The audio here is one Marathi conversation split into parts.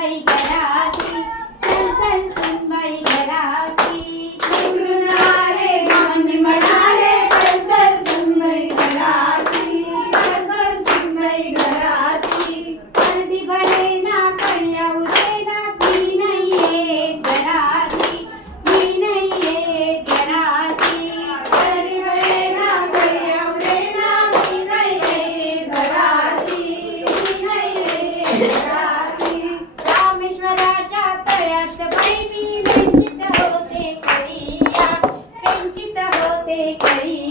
vai galera. Hey, me.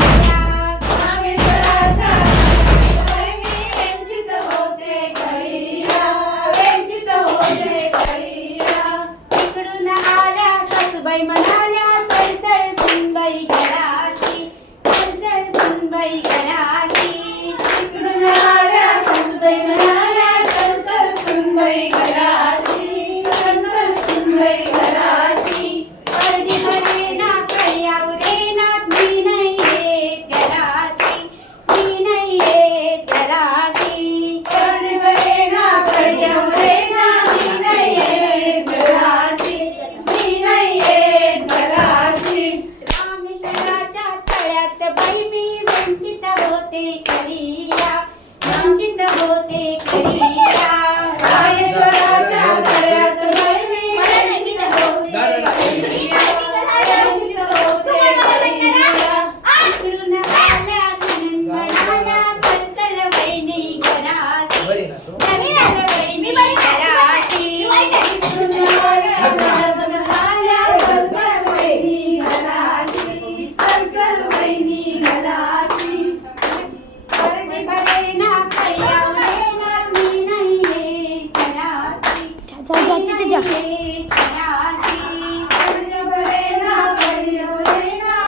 काळात बाई मी वंचित होते करिया.